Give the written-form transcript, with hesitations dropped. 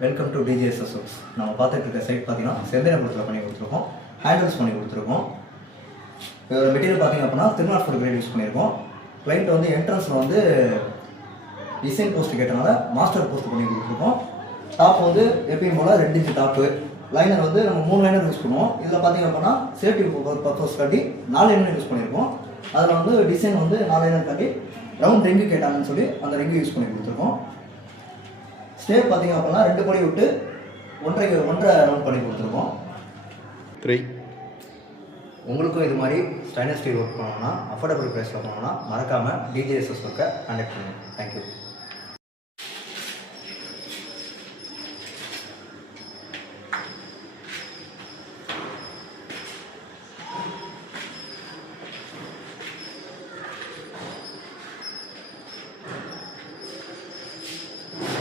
Welcome to டிஜேஎஸ்எஸ் works. நம்ம பார்த்துட்டு இருக்க சைட் பார்த்தீங்கன்னா செந்தனபுரத்தில் பண்ணி கொடுத்துருக்கோம். ஹேண்டில்ஸ் பண்ணி கொடுத்துருக்கோம். இதோட மெட்டீரியல் பார்த்தீங்க அப்படின்னா 304 கிரேட் யூஸ் பண்ணியிருக்கோம். கிளைண்ட் வந்து என்ட்ரன்ஸில் வந்து டிசைன் போஸ்ட் கேட்டனால மாஸ்டர் போஸ்ட் பண்ணி கொடுத்துருக்கோம். டாப் வந்து எப்பயும் போல் 2 இன்ச்சு டாப்பு. லைனர் வந்து நம்ம 3 லைனர் யூஸ் பண்ணுவோம். இதில் பார்த்தீங்க அப்படின்னா சேஃப்டி பர்பஸ் காட்டி 4 லைனர் யூஸ் பண்ணியிருக்கோம். அதில் வந்து டிசைன் வந்து 4 லைனர் காட்டி ரவுண்ட் ரிங்கு கேட்டாங்கன்னு சொல்லி அந்த ரிங்கு யூஸ் பண்ணி கொடுத்துருக்கோம். ஸ்டேப் பார்த்தீங்க அப்படின்னா 2 படி விட்டு 1.5 ரவுண்ட் பண்ணி கொடுத்துருக்கோம். 3 உங்களுக்கும் இது மாதிரி ஸ்டைனஸ் ஸ்டீல் ஒர்க் பண்ணணும்னா அஃபோர்டபுள் ப்ரைஸில் பண்ணணும்னா மறக்காமல் டிஜேஎஸ்எஸ் ஒர்க்கை கான்டாக்ட் பண்ணுங்கள். தேங்க்யூ.